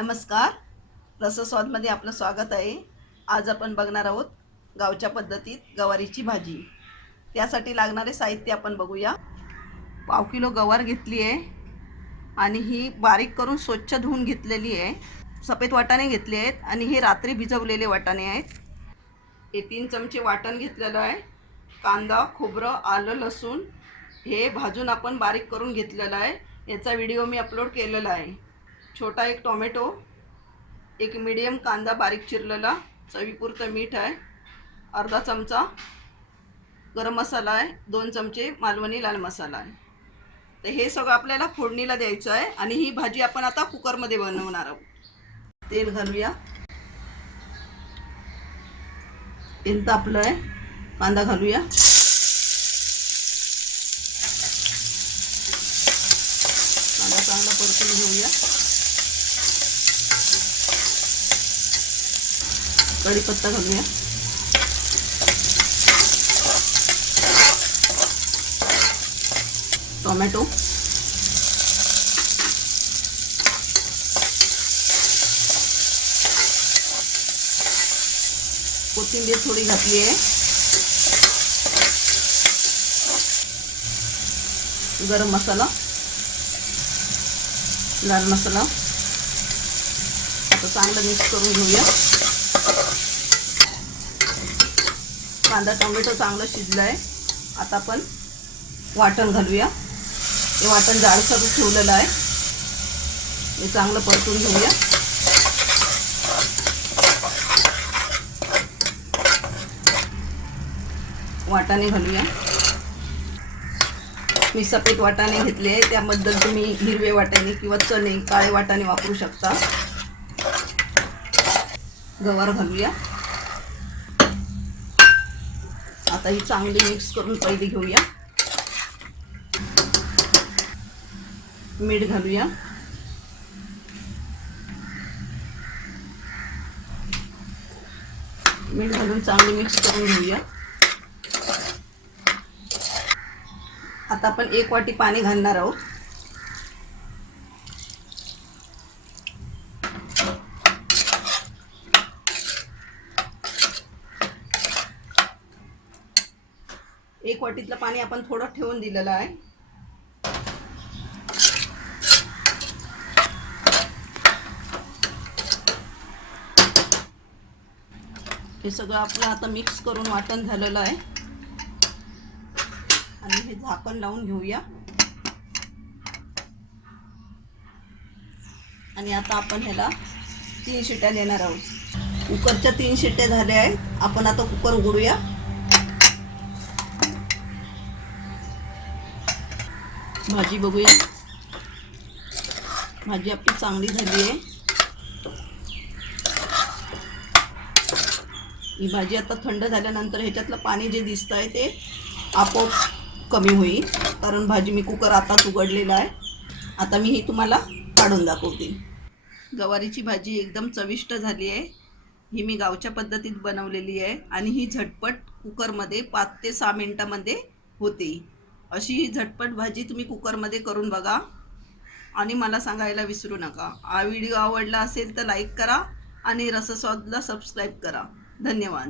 नमस्कार. रसस्वादमध्ये आपलं स्वागत आहे. आज आपण बघणार आहोत गावच्या पद्धतीत गवारीची भाजी. त्यासाठी लागणारे साहित्य आपण बघूया. 1/2 किलो गवार घेतली आहे आणि ही बारीक करून स्वच्छ धुवून घेतलेली आहे. सफेद वाटाणे घेतले आहेत आणि हे रात्री भिजवलेले वाटाणे आहेत. हे 3 चमचे वाटण घेतलेलं आहे. कांदा, खोबरं, आलं, लसूण हे भाजून आपण बारीक करून घेतलेलं आहे. याचा व्हिडिओ मी अपलोड केलेला आहे. छोटा एक टोमॅटो, एक मीडियम कांदा बारीक चिरलेला, चवीपुरतं मीठ आहे, अर्धा चमचा गरम मसाला आहे, 2 चमचे मालवणी लाल मसाला आहे. तर हे सगळं आपल्याला फोडणीला द्यायचं आहे आणि ही भाजी आपण आता कुकरमध्ये बनवणार आहोत. तेल घालूया. तेल तापलं आहे. कांदा घालूया. कांदा चांगला परतून घेऊया. कढीपत्ता घालूया. टोमॅटो, कोथिंबीर थोडी घातली आहे. गरम मसाला, लाल मसाला. आता चांगलं मिक्स करून घेऊया. कांदा टोमॅटो चांगलं शिजलं आहे. आता आपण वाटण घालूया. हे वाटण जाडसर ठेवलेलं आहे. हे चांगलं परतून घेऊया. वाटाणे घालूया. मी सफेद वाटाणे घेतले आहे, त्याबद्दल तुम्ही हिरवे वाटाणे किंवा चणे, काळे वाटाणे वापरू शकता. गवार घालूया. आता ही चांगली मिक्स करून पहिली घेऊया. मीठ घालूया. मीठ घालून चांगली मिक्स करून घेऊया. आता आपण 1 वाटी पाणी घालणार आहोत. एक वाटीतलं पाणी आपण थोडं ठेवून दिलेलं आहे. हे सगळं आपलं आता मिक्स करून वाटण झालेलं आहे आणि हे झाकण लावून घेऊया. आणि आता आपण ह्याला 3 शिट्ट्या देणार आहोत. कुकरच्या 3 शिट्ट्या झाल्या आहेत. आपण आता कुकर उघडूया. भाजी बघूया. भाजी आपली चांगली झाली आहे. ही भाजी आता थंड झाल्यानंतर ह्याच्यातलं पाणी जे दिसतं आहे ते आपोआप कमी होईल, कारण भाजी मी कुकर आताच उघडलेला आहे. आता मी ही तुम्हाला काढून दाखवते. गवारीची भाजी एकदम चविष्ट झाली आहे. ही मी गावच्या पद्धतीत बनवलेली आहे आणि ही झटपट कुकरमध्ये 5 ते 6 मिनिटांमध्ये होते. अशी ही झटपट भाजी तुम्ही कुकरमध्ये करून बघा आणि मला सांगायला विसरू नका. हा व्हिडिओ आवडला असेल तर लाईक करा आणि रसस्वादला सबस्क्राईब करा. धन्यवाद.